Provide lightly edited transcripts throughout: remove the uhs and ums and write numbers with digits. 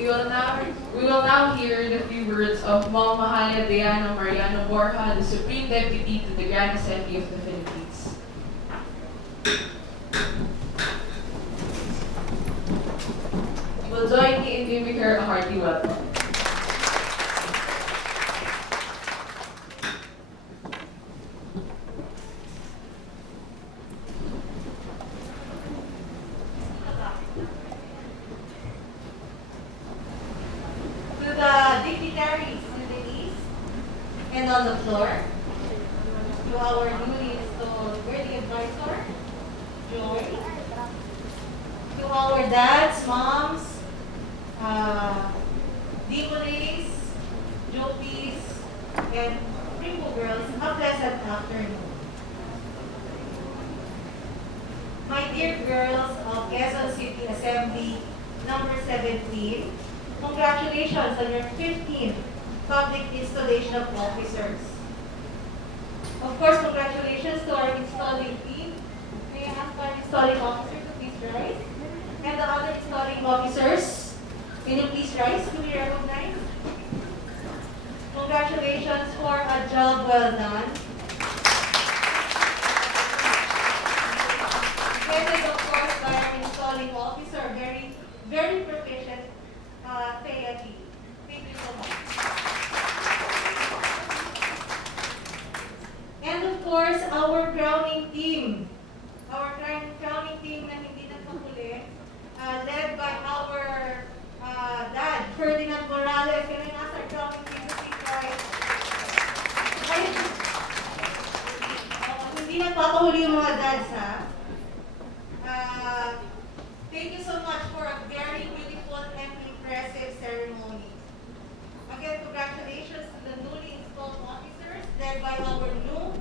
We will now hear the few words of Ma'am Mahalia Diana Mariano Borja, the Supreme Deputy to the Grand Assembly of the Philippines. You will join me in giving her a hearty welcome. To the dignitaries in the east and on the floor, to our newly installed worthy advisor, Joy, to our dads, moms, Dimonays, Jopies, and Primo girls, a pleasant afternoon. My dear girls of Quezon City Assembly number 17, congratulations on your 15th public installation of officers. Of course, congratulations to our installing team. May I ask our installing officer to please rise? And the other installing officers, can you please rise to be recognized? Congratulations for a job well done. Headed, of course, by our installing officer, very proficient, Thea T. Thank you so much. And of course, our crowning team. Our crowning team na hindi nagpapuli, led by our dad, Ferdinand Morales. Can I ask our crowning team to speak right? Hindi nagpapahuli yung mga dads, ha? Thank you so much for a very beautiful and impressive ceremony. Again, congratulations to the newly installed officers led by our new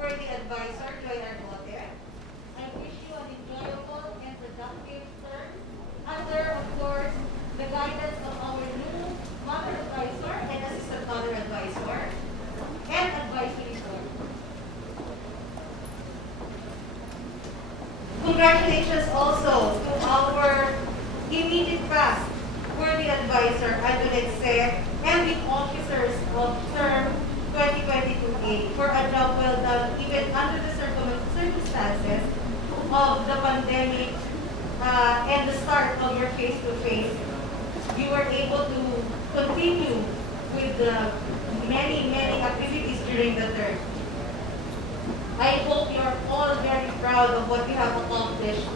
worthy advisor, Joy Argote. I wish you an enjoyable and productive term under, of course, the guidance of our new mother advisor and assistant mother advisor and advisory board. Congratulations also to our immediate past worthy advisor, Adulet Se, and the officers of term 2022A for a job well done even under the circumstances of the pandemic and the start of your face-to-face. You were able to continue with the many activities during the term. I hope you are all very proud of what you have accomplished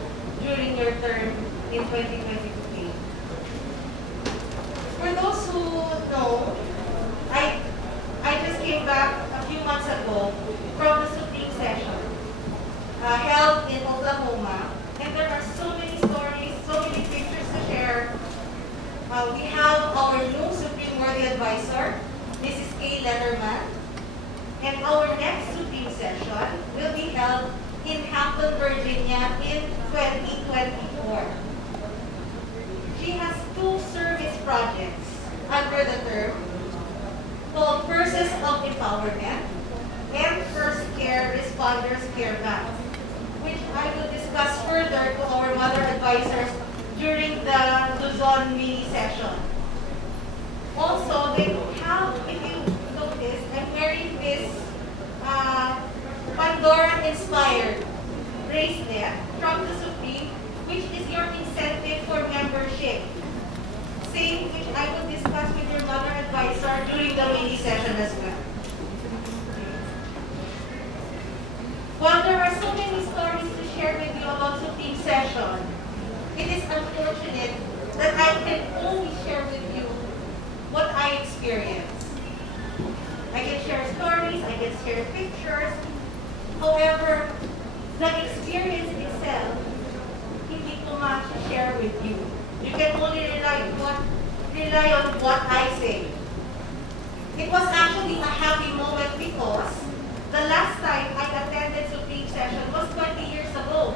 during your term in 2022. For those who know, I just came back a few months ago from the Supreme Session held in Oklahoma, and there are so many stories, so many pictures to share. We have our new Supreme Worthy Advisor, Mrs. Kay Letterman. And our next Supreme Session will be held in Hampton, Virginia in 2024. She has two service projects under the term called Purses of Empowerment and First Care Responders Care Bank, which I will discuss further to our mother advisors during the Luzon mini session. Also, they have, if you notice, I'm wearing this Pandora-inspired bracelet from the Supreme, which is your incentive for membership. Same which I will discuss with your mother advisor during the mini session as well. While there are so many stories to share with you about Supreme Session, it is unfortunate that I can only share with you what I experienced. I can share stories, I can share pictures. However, the experience itself, hindi ko ma-share with you. You can only rely on what I say. It was actually a happy moment because the last time I attended Supreme Session was 20 years ago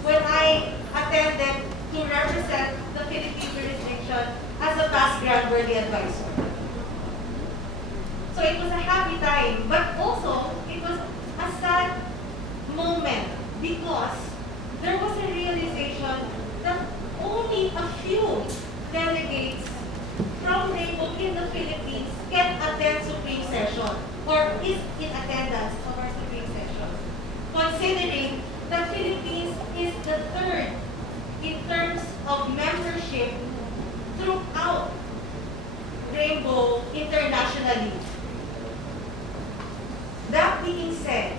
when I attended to represent the Philippine jurisdiction as a past Grand Worthy Advisor. So it was a happy time, but also it was a sad moment because there was a realization that only a few delegates or is in attendance of our Supreme Session, considering that Philippines is the third in terms of membership throughout Rainbow internationally. That being said,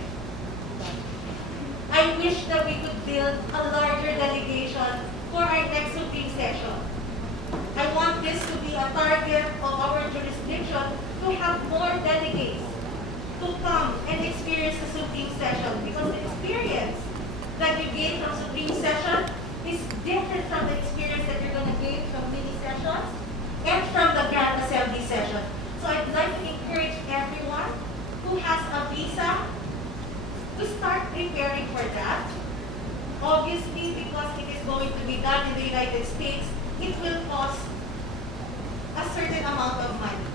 I wish that we could build a larger delegation for our next Supreme Session. I want this to be a target of our jurisdiction to have more delegates to come and experience the Supreme Session, because the experience that you gain from Supreme Session is different from the experience that you're going to gain from mini sessions and from the Grand Assembly session. So I'd like to encourage everyone who has a visa to start preparing for that. Obviously, because it is going to be done in the United States, it will cost a certain amount of money.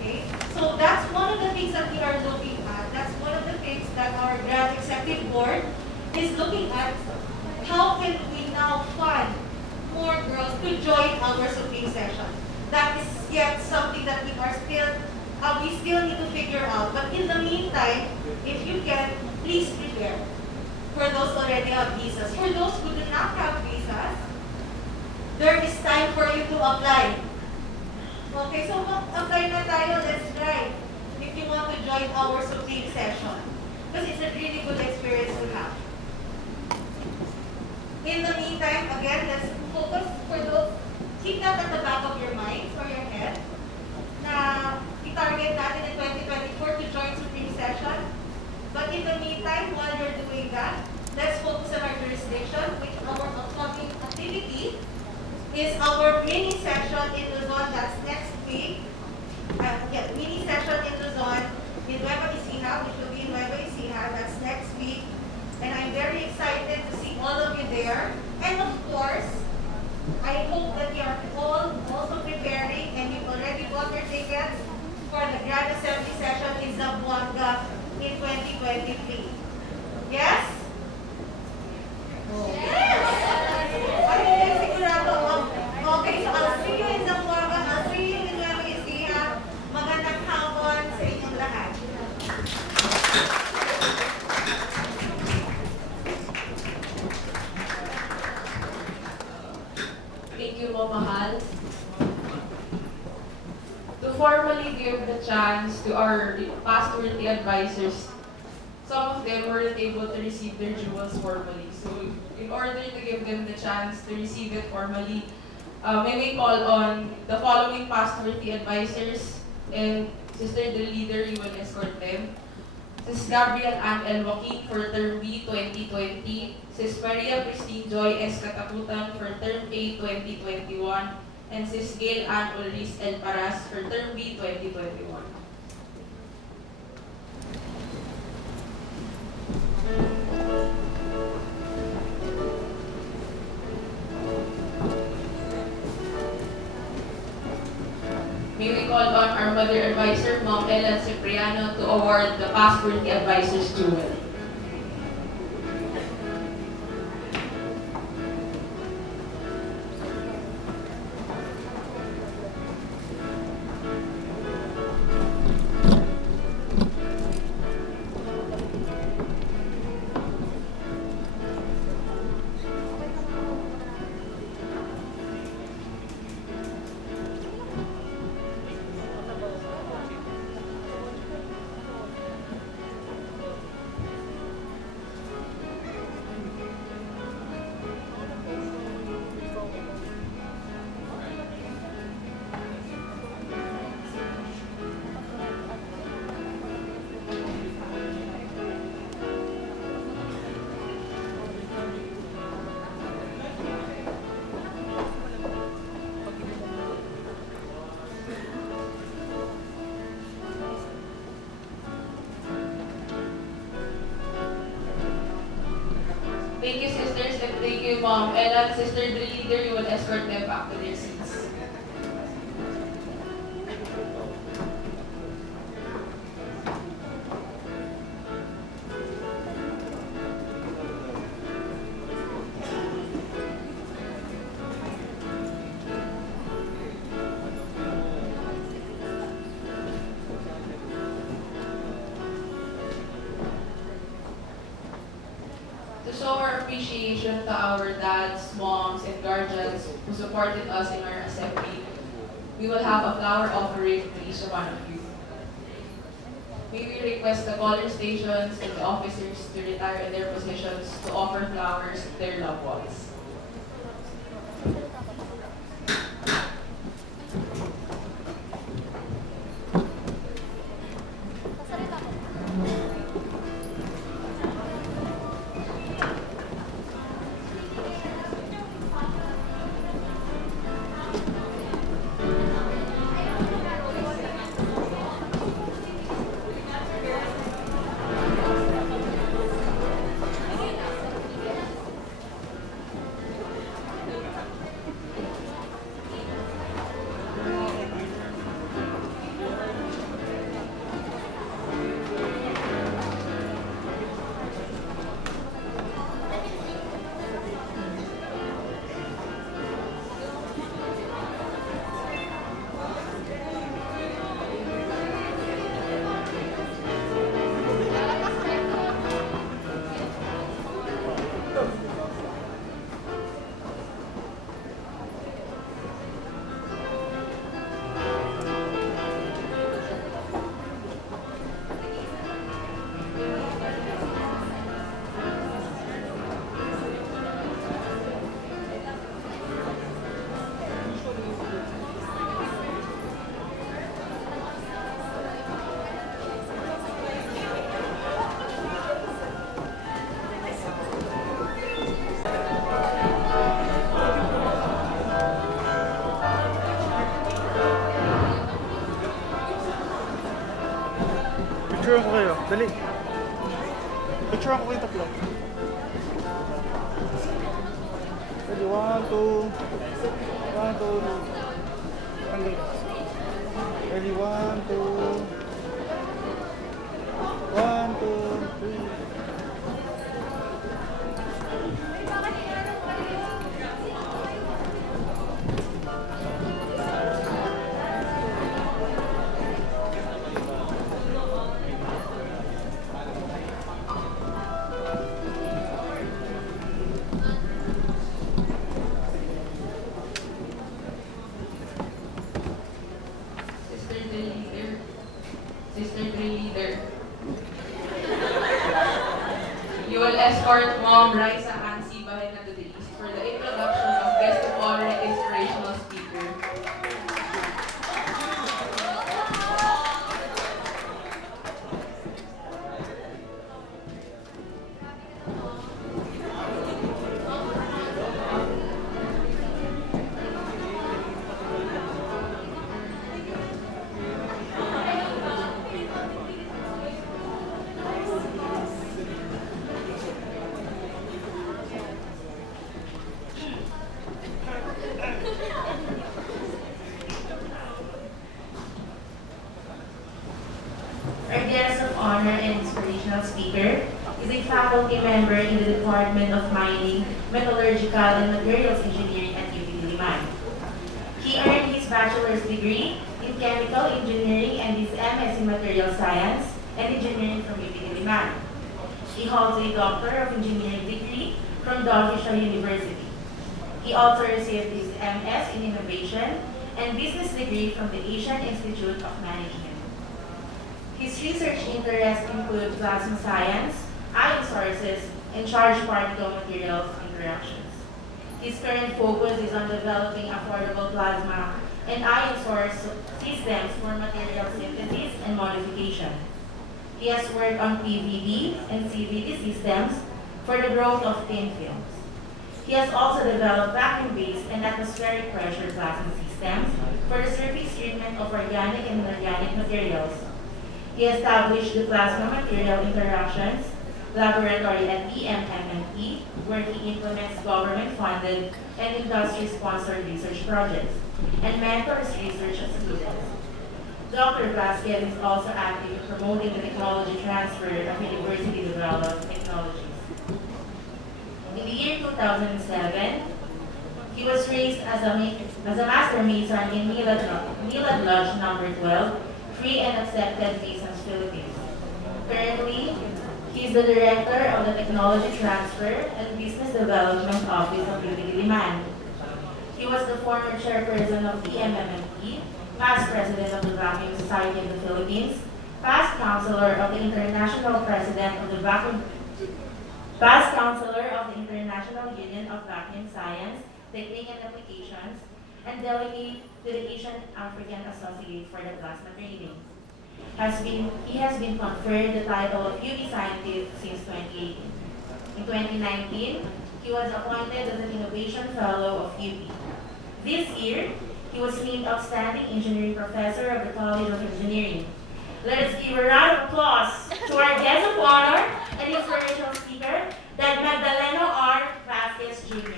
Okay? So that's one of the things that we are looking at. That's one of the things that our Grand Executive Board is looking at. How can we now fund more girls to join our Supreme Session? That is yet something that we still need to figure out. But in the meantime, if you can, please prepare for those who already have visas. For those who do not have visas, there is time for you to apply. Okay, so apply na tayo, let's try. If you want to join our Supreme Session. Because it's a really good experience to have. In the meantime, again, let's focus for those, keep that at the back of your mind or your head, na i-target natin in 2024 to join Supreme Session. But in the meantime, while you're doing that, let's focus on our jurisdiction, which our upcoming activity is our mini session in Luzon. That's next week. Mini session in Luzon in Nueva Ecija, which will be in Nueva Ecija. That's next week. And I'm very excited to see all of you there. And of course, I hope that you are all also preparing and you've already bought your tickets for the Grand Assembly session in Zamboanga in 2023. Yes? Yes! Ay, hindi sigurado. Okay, so I'll see you in Zamboanga. I'll see you in Nueva Ecija. Magandang hapon sa inyong lahat. Thank you, Mamahal. To formally give the chance to our past worthy advisors, some of them weren't able to receive their jewels formally. So in order to give them the chance to receive it formally, may we call on the following past worthy advisors, and Sister the leader, you will escort them. Sis Gabriel Ann L. Joaquin for Term B 2020, Sis Maria Christine Joy S. Katakutan for Term A 2021, and Sis Gail Ann Ulris L. Paras for Term B 2021. May we call on our Mother Advisor, Ma'am Ellen Cipriano, to award the Past Worthy Advisors Jewel. Thank you, sisters, and thank you, Mom Ella. Sister the leader, you will escort them back to their seats. appreciation to our dads, moms, and guardians who supported us in our assembly, we will have a flower offering to each one of you. May we request the caller stations and the officers to retire in their positions to offer flowers to their loved ones. Picture ako kayo. Dali. Picture ako kayo tatlo. Dali, 1, 2. 1, 2. Dali. Dali, 1, 2. 1, 2, 3. Sister Drill Leader. Sister Drill Leader. You will escort Mom Raisa Hansi Bahena to the east for the introduction of guest of honor and inspirational speaker. Our guest of honor and inspirational speaker is a faculty member in the Department of Mining, Metallurgical, and Materials Engineering at UP Diliman. He earned his bachelor's degree in chemical engineering and his MS in material science and engineering from UP Diliman. He holds a Doctor of Engineering degree from Dalhousie University. He also received his MS in Innovation and Business degree from the Asian Institute of Management. His research interests include plasma science, ion sources, and charged particle materials interactions. His current focus is on developing affordable plasma and ion source systems for material synthesis and modification. He has worked on PVD and CVD systems for the growth of thin films. He has also developed vacuum-based and atmospheric pressure plasma systems for the surface treatment of organic and inorganic materials. He established the Plasma Material Interactions Laboratory at EMMME, where he implements government-funded and industry-sponsored research projects and mentors research students. Dr. Vasquez is also active in promoting the technology transfer of university-developed technologies. In the year 2007, he was raised as a Master Mason in Milad Lodge Number 12, Free and Accepted Masons Philippines. Currently, He is the Director of the Technology Transfer and Business Development Office of UP Diliman. He was the former chairperson of the MMMP, past president of the Vacuum Society of the Philippines, past counselor of the International President of the Vacuum, past counselor of the International Union of Vacuum Science, Technique and Applications, and delegate to the Asian African Associate for the Plasma Training. He has been conferred the title of UP Scientist since 2018. In 2019, he was appointed as an Innovation Fellow of UP. This year, he was named Outstanding Engineering Professor of the College of Engineering. Let us give a round of applause to our guest of honor and inspirational speaker, Dad Magdaleno R. Vasquez Jr.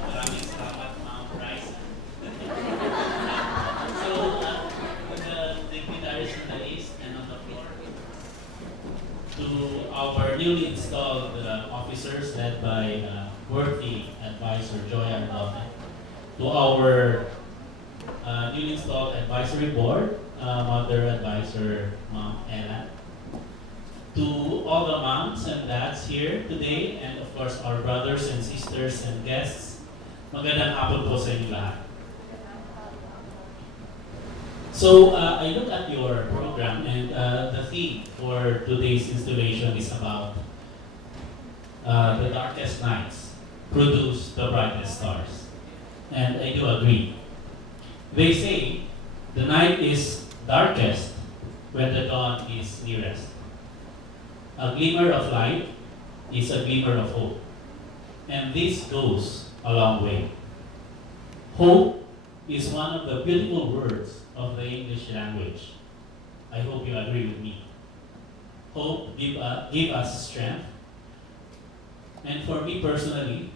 Maraming salamat, Ma'am Bryce. So, with the dignitaries in the east and on the floor, to our newly installed officers led by worthy advisor Joy Arlone, to our newly installed advisory board, Mother Advisor Ma'am Ella, to all the moms and dads here today, and of course our brothers and sisters and guests, magandang hapon po sa inyo lahat. So I look at your program, and the theme for today's installation is about the darkest nights produce the brightest stars. And I do agree. They say the night is darkest when the dawn is nearest. A glimmer of light is a glimmer of hope. And this goes a long way. Hope is one of the beautiful words of the English language. I hope you agree with me. Hope give us strength. And for me personally,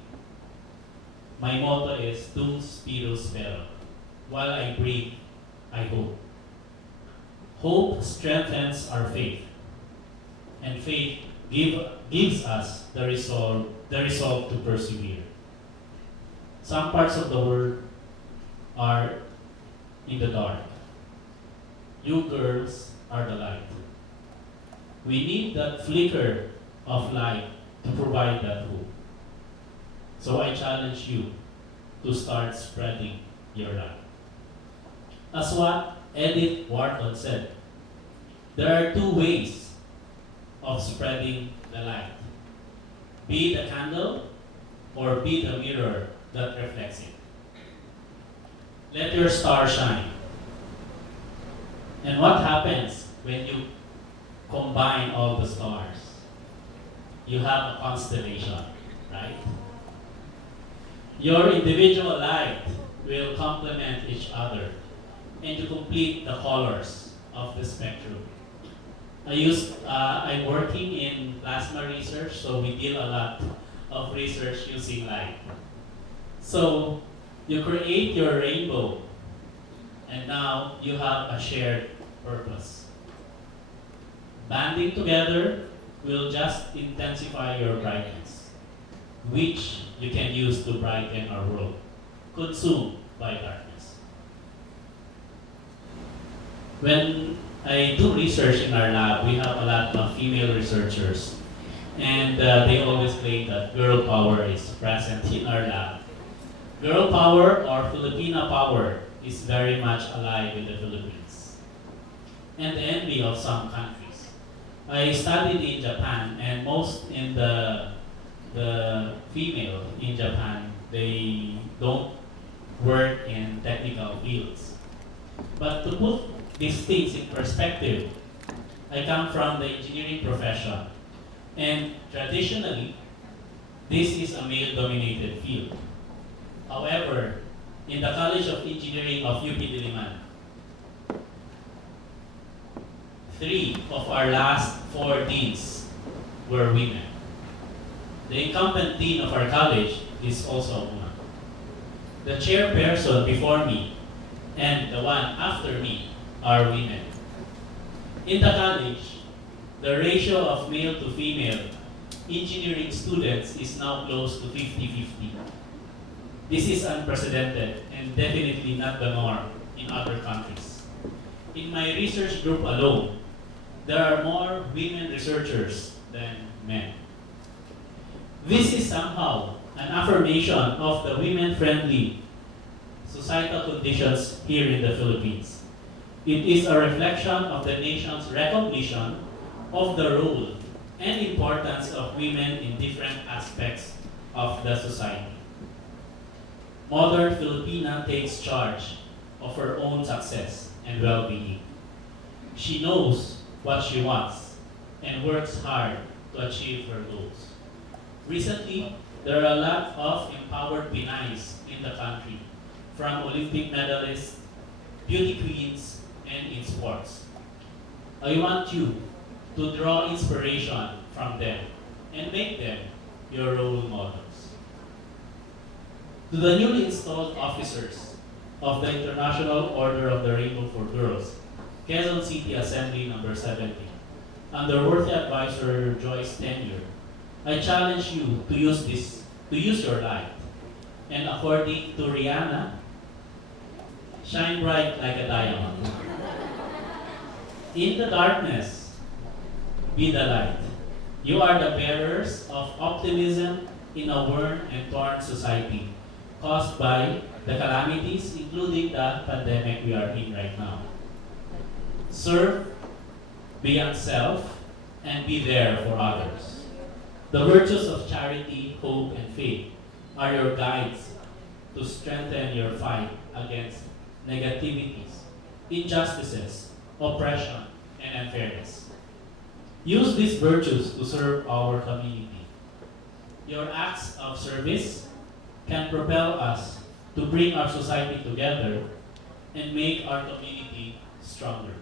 my motto is Dum Spiro Spero. While I breathe, I hope. Hope strengthens our faith. And faith gives us the resolve to persevere. Some parts of the world are in the dark. You girls are the light. We need that flicker of light to provide that hope. So I challenge you to start spreading your light. As what Edith Wharton said, there are two ways of spreading the light. Be the candle or be the mirror that reflects it. Let your star shine. And what happens when you combine all the stars? You have a constellation, right? Your individual light will complement each other and to complete the colors of the spectrum. I'm working in plasma research, so we deal a lot of research using light. So you create your rainbow, and now you have a shared purpose. Banding together will just intensify your brightness, which you can use to brighten our world, consumed by darkness. When I do research in our lab, we have a lot of female researchers, and they always claim that girl power is present in our lab. Girl power or Filipina power is very much alive in the Philippines, and the envy of some countries. I studied in Japan, and most in the female in Japan, they don't work in technical fields. But to put these things in perspective, I come from the engineering profession, and traditionally, this is a male-dominated field. However, in the College of Engineering of UP Diliman, 3 of our last 4 deans were women. The incumbent dean of our college is also a woman. The chairperson before me and the one after me are women. In the college, the ratio of male to female engineering students is now close to 50-50. This is unprecedented and definitely not the norm in other countries. In my research group alone, there are more women researchers than men. This is somehow an affirmation of the women-friendly societal conditions here in the Philippines. It is a reflection of the nation's recognition of the role and importance of women in different aspects of the society. Modern Filipina takes charge of her own success and well-being. She knows what she wants and works hard to achieve her goals. Recently, there are a lot of empowered Pinays in the country, from Olympic medalists, beauty queens, and in sports. I want you to draw inspiration from them and make them your role models. To the newly installed officers of the International Order of the Rainbow for Girls, Quezon City Assembly Number 70, under Worthy Advisor Joyce tenure, I challenge you to use your light, and according to Rihanna, shine bright like a diamond. In the darkness, be the light. You are the bearers of optimism in a worn and torn society caused by the calamities, including the pandemic we are in right now. Serve beyond self and be there for others. The virtues of charity, hope, and faith are your guides to strengthen your fight against negativities, injustices, oppression, and unfairness. Use these virtues to serve our community. Your acts of service can propel us to bring our society together and make our community stronger.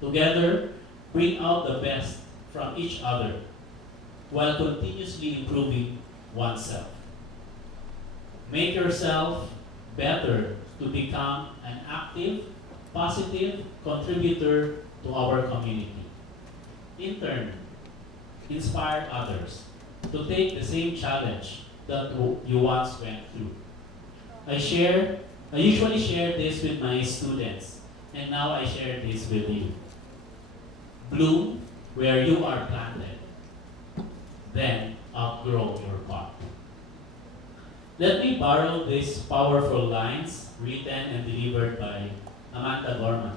Together, bring out the best from each other while continuously improving oneself. Make yourself better to become an active, positive contributor to our community. In turn, inspire others to take the same challenge that you once went through. I usually share this with my students, and now I share this with you. Bloom where you are planted, then outgrow your pot. Let me borrow these powerful lines written and delivered by Amanda Gorman.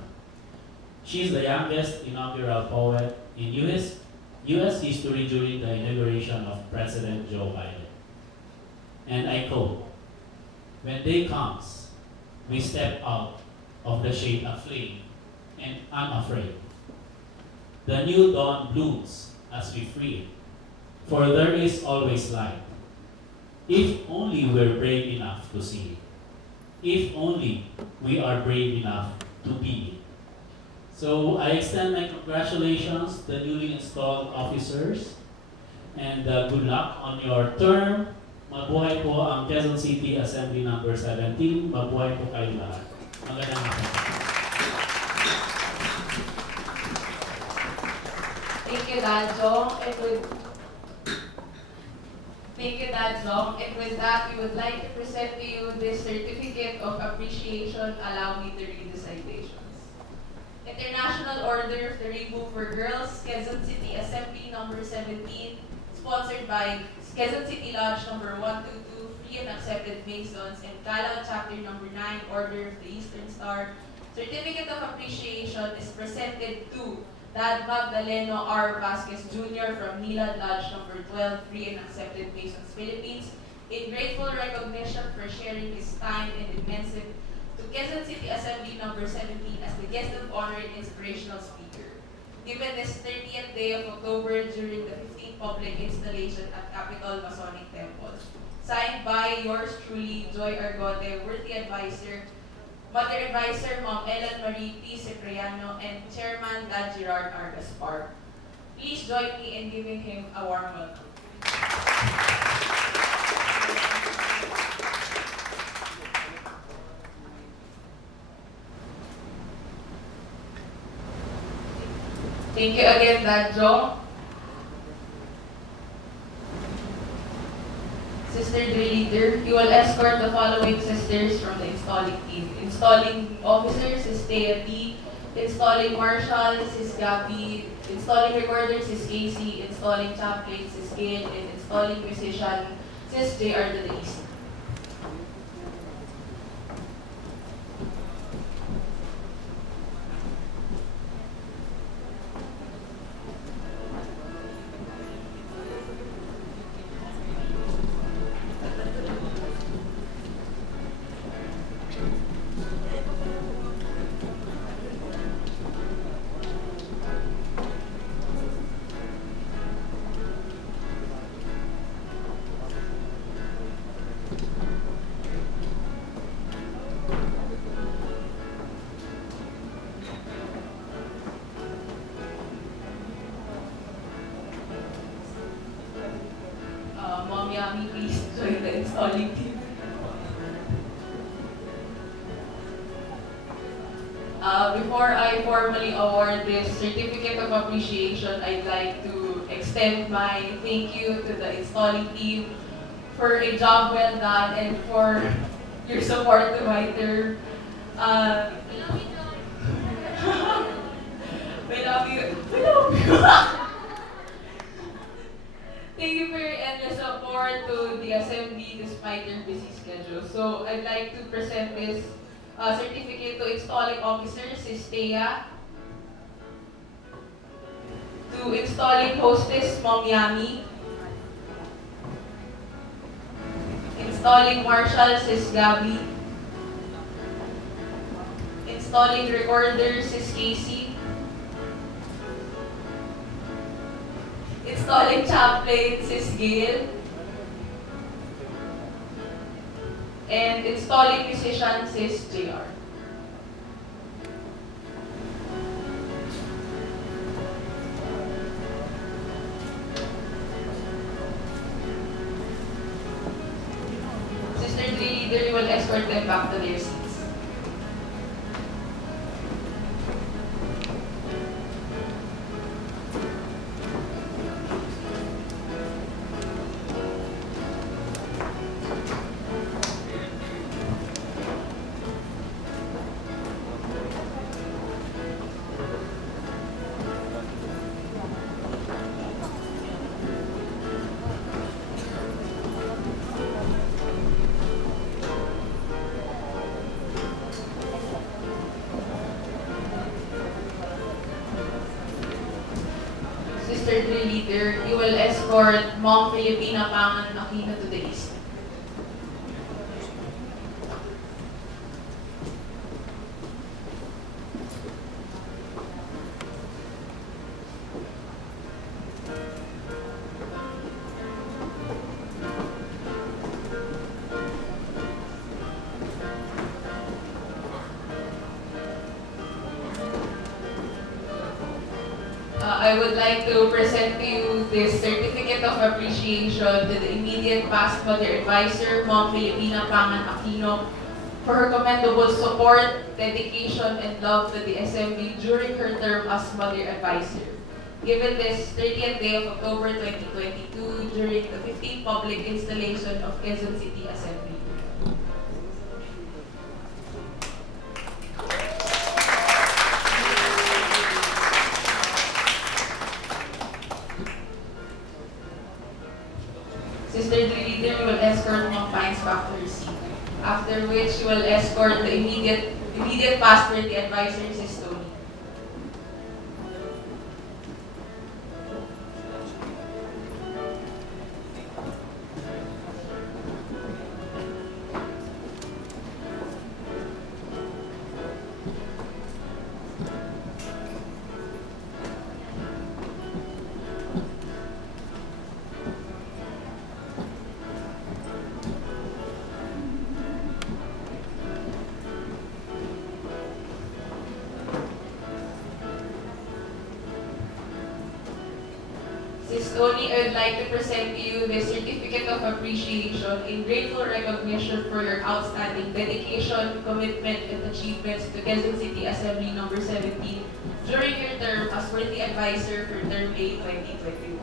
She is the youngest inaugural poet in U.S. history during the inauguration of President Joe Biden. And I quote, "When day comes, we step out of the shade of flame and unafraid. The new dawn blooms as we free it, for there is always light. If only we're brave enough to see it. If only we are brave enough to be it." So I extend my congratulations to the newly installed officers, and good luck on your term. Mabuhay po ang Quezon City Assembly Number 17. Mabuhay po kayo lahat. Magandang hapon. Thank you, Dad Jong. Thank you, Dad Jong. And with that, we would like to present to you this certificate of appreciation. Allow me to read the citations. International Order of the Rainbow for Girls, Quezon City Assembly Number 17, sponsored by Quezon City Lodge Number 122, Free and Accepted Masons, and Calao Chapter Number 9, Order of the Eastern Star. Certificate of Appreciation is presented to Dad Magdaleno R. Vasquez Jr. from Nilad Lodge Number 12, Free and Accepted Masons, Philippines, in grateful recognition for sharing his time and immensive to Quezon City Assembly Number 17 as the guest of honor and inspirational speaker. Given this 30th day of October during the 15th public installation at Capitol Masonic Temple. Signed by yours truly, Joy Argote, Worthy Advisor, Mother Advisor, Ma'am Ellen Marie P. Cipriano, and Chairman Dad Gerard R. Gaspar. Please join me in giving him a warm welcome. Thank you again, Dad Jong. Sister Leader, you will escort the following sisters from the installing team. Installing officers is Thea T. Installing marshals is Gabby. Installing recorders is Casey. Installing chaplains is Gail. And installing musician is JR to the East. Mom Yami, please join the installing team. Before I formally award this certificate of appreciation, I'd like to extend my thank you to the installing team for a job well done and for your support to my term. We love you. We love you. Thank you for your endless support to the assembly despite your busy schedule. So I'd like to present this certificate to installing officers, is Thea. To installing hostess, Mom Yami. Installing marshals is Gabby. Installing recorders is Casey. Installing chaplains is Gail. And installing musicians is JR. Sister Leader, you will escort them back to their seats. Sister Leader, you will escort Mom Filipina Pangan Aquino to the east. I would like to present to you this certificate of appreciation to the immediate past mother advisor, Mom Filipina Pangan Aquino, for her commendable support, dedication, and love to the Assembly during her term as mother advisor. Given this 30th day of October 2022 during the 15th public installation of Quezon City Assembly. Sister Leader, you will escort Mom Pines back to her seat. After which, you will escort the immediate pastor, the advisor, Sis Tony. Sis Tony, I would like to present to you the certificate of appreciation in grateful recognition for your outstanding dedication, commitment, and achievements to Quezon City Assembly Number 17 during your term as worthy advisor for Term A 2021.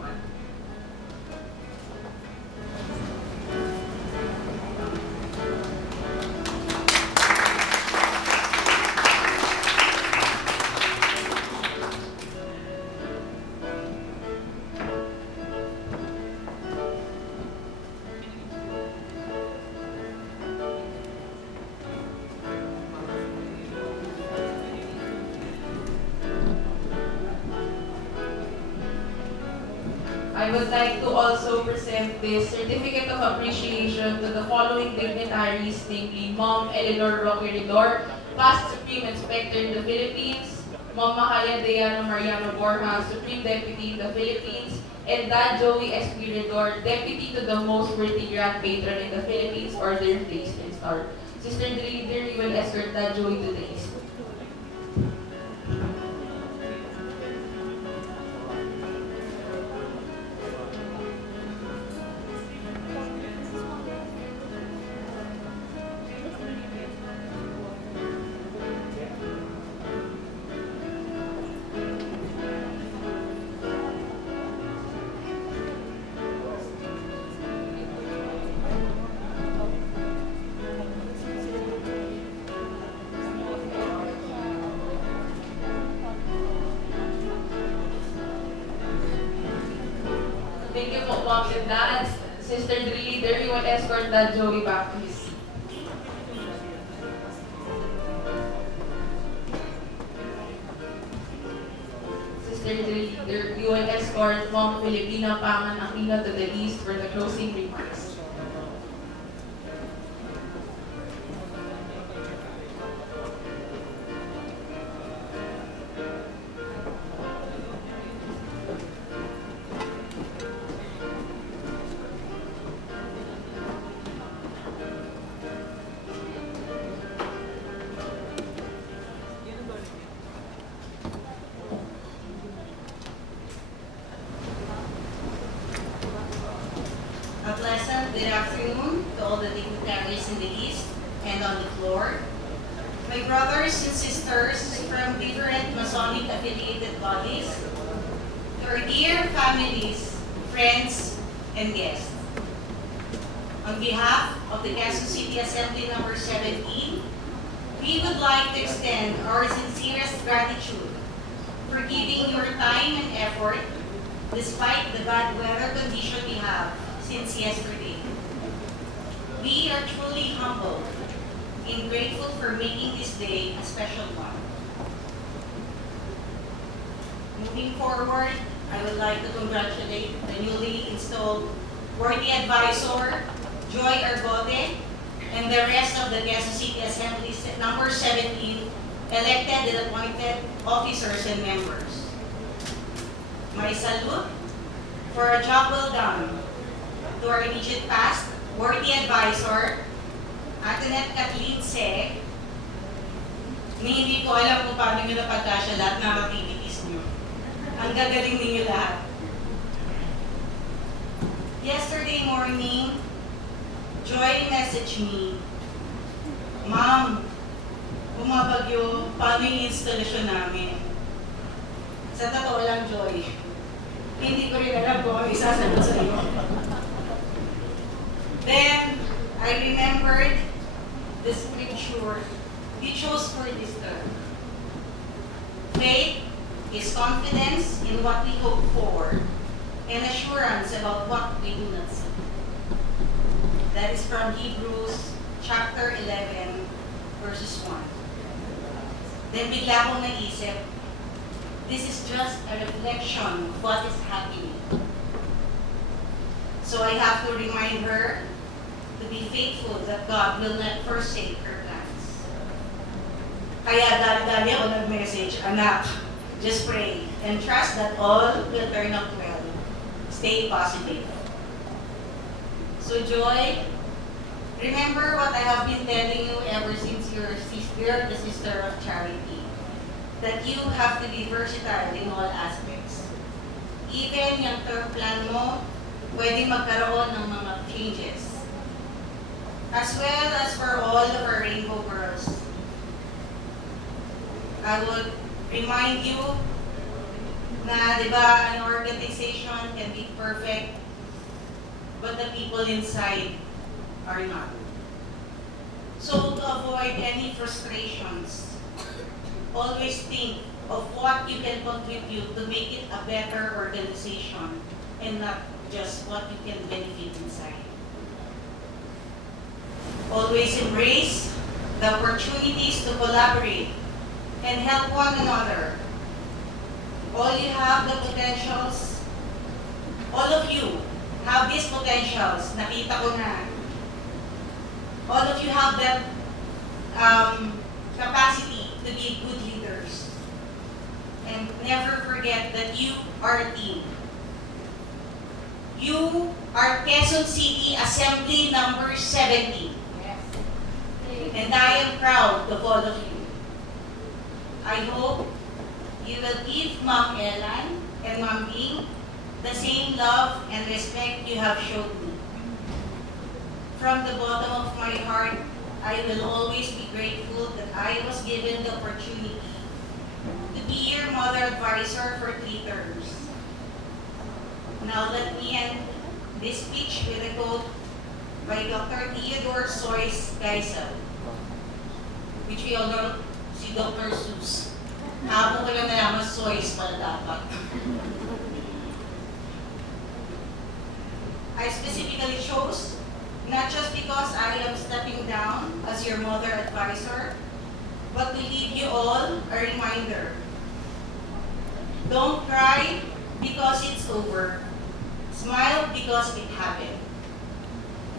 I would like to also present this certificate of appreciation to the following dignitaries, namely Ma'am Eleanor Roque Ridor, Past Supreme Inspector in the Philippines, Ma'am Mahalia Diana Mariano Borja, Supreme Deputy in the Philippines, and Dad Joey S. P. Ridor, Deputy to the Most Worthy Grand Patron in the Philippines, Order Placed and Star. Sister Drilly will escort Dad Joey to the east. Thank you po, Mom and Dad. Sister Drilly will escort Dad Joey back to his seat. Sister Drilly, you will escort Mom Filipina Pangan Aquino to the east for the closing remarks. A pleasant good afternoon to all the dignitaries in the East and on the floor. My brothers and sisters from different Masonic affiliated bodies, to our dear families, friends, and guests. On behalf of the Quezon City Assembly number 17, we would like to extend our sincerest gratitude for giving your time and effort despite the bad weather condition we have since yesterday. We are truly humbled and grateful for making this day a special one. Moving forward, I would like to congratulate the newly installed worthy advisor, Joy Argote, and the rest of the Quezon City Assembly number 17 elected and appointed officers and members. My salute for a job well done to our immediate past worthy advisor, Antoinette Kathleen Se, ni hindi ko alam kung paano nyo napagkasya lahat ng activities nyo. Ang gagaling ninyo lahat. Yesterday morning, Joy messaged me, Ma'am, bumabagyo, paano yung installation namin? Sa totoo lang, Joy, hindi ko rin alam kung ano isasagot sa iyo. Then, I remembered the scripture you chose for this term. Faith is confidence in what we hope for and assurance about what we do not see. That is from Hebrews chapter 11, verses 1. Then bigla akong naisip, this is just a reflection of what is happening. So I have to remind her to be faithful that God will not forsake her plans. Kaya dali-dali ako nag-message, anak, just pray and trust that all will turn out well. Stay positive. So Joy, remember what I have been telling you ever since you're the sister of charity. That you have to be versatile in all aspects. Even yung term plan mo, pwede magkaroon ng mga changes. As well as for all of our rainbow girls. I would remind you na, di ba, an organization can be perfect, but the people inside are not. So to avoid any frustrations, always think of what you can contribute to make it a better organization and not just what you can benefit inside. Always embrace the opportunities to collaborate and help one another. All you have the potentials All of you have these potentials. Nakita ko na. All of you have that capacity to be good leaders. And never forget that you are a team. You are Quezon City Assembly number 70. And I am proud of all of you. I hope you will give Ma'am Ellen and Ma'am Bing the same love and respect you have shown me. From the bottom of my heart, I will always be grateful that I was given the opportunity to be your mother advisor for 3 terms. Now let me end this speech with a quote by Dr. Theodore Seuss Geisel, which we all know si Dr. Seuss. Hapon ko lang nalaman Seuss pala dapat. I specifically chose, not just because I am stepping down as your mother advisor, but to leave you all a reminder. Don't cry because it's over. Smile because it happened.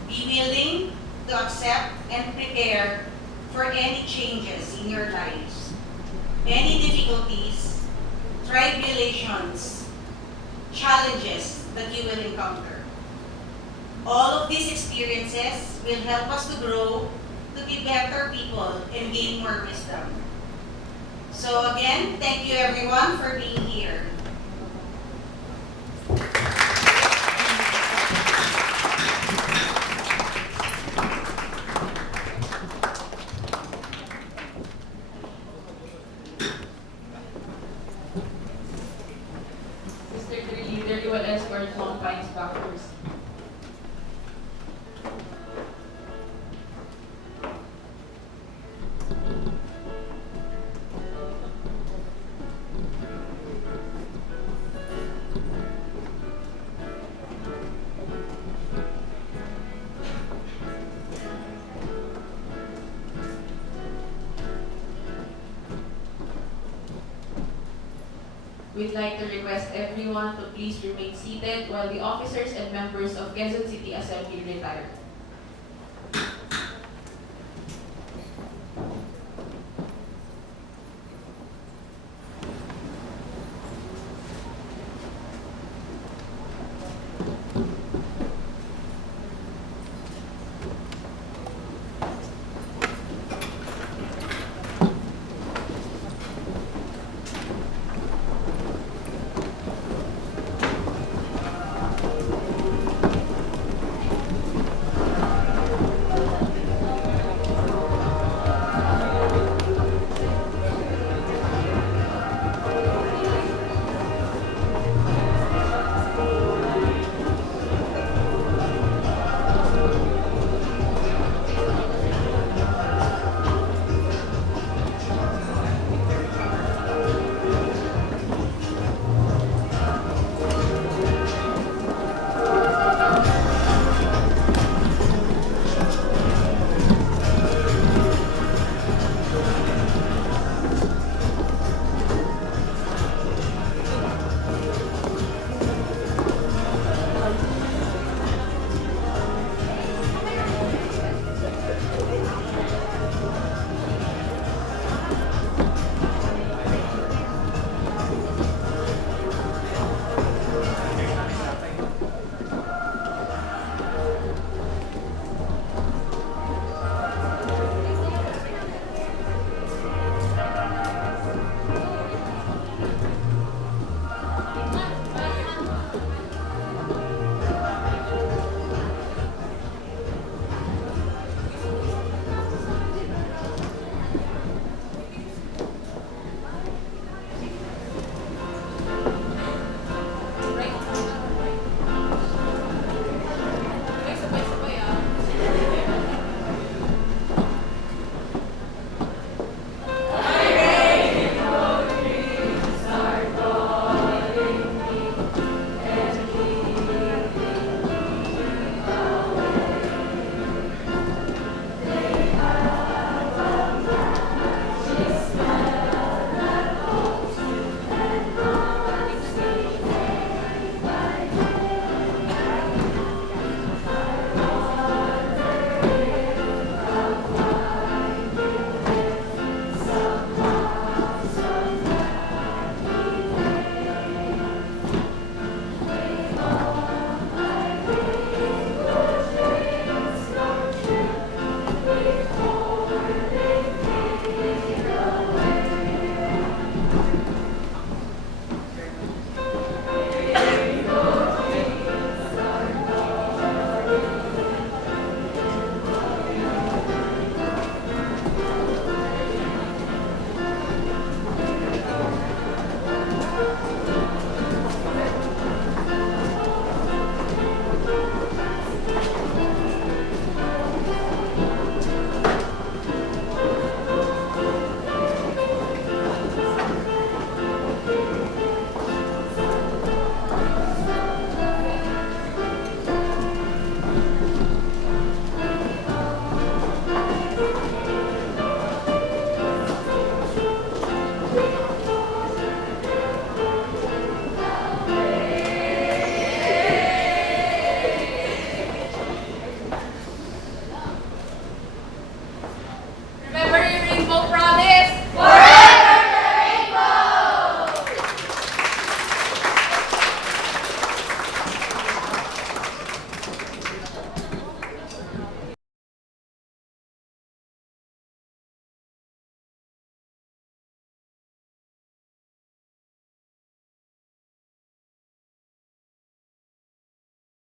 Be willing to accept and prepare for any changes in your lives, any difficulties, tribulations, challenges that you will encounter. All of these experiences will help us to grow, to be better people, and gain more wisdom. So again, thank you everyone for being here. Mr. Leader, you will escort Long Pines back first. We'd like to request everyone to please remain seated while the officers and members of Quezon City Assembly retire.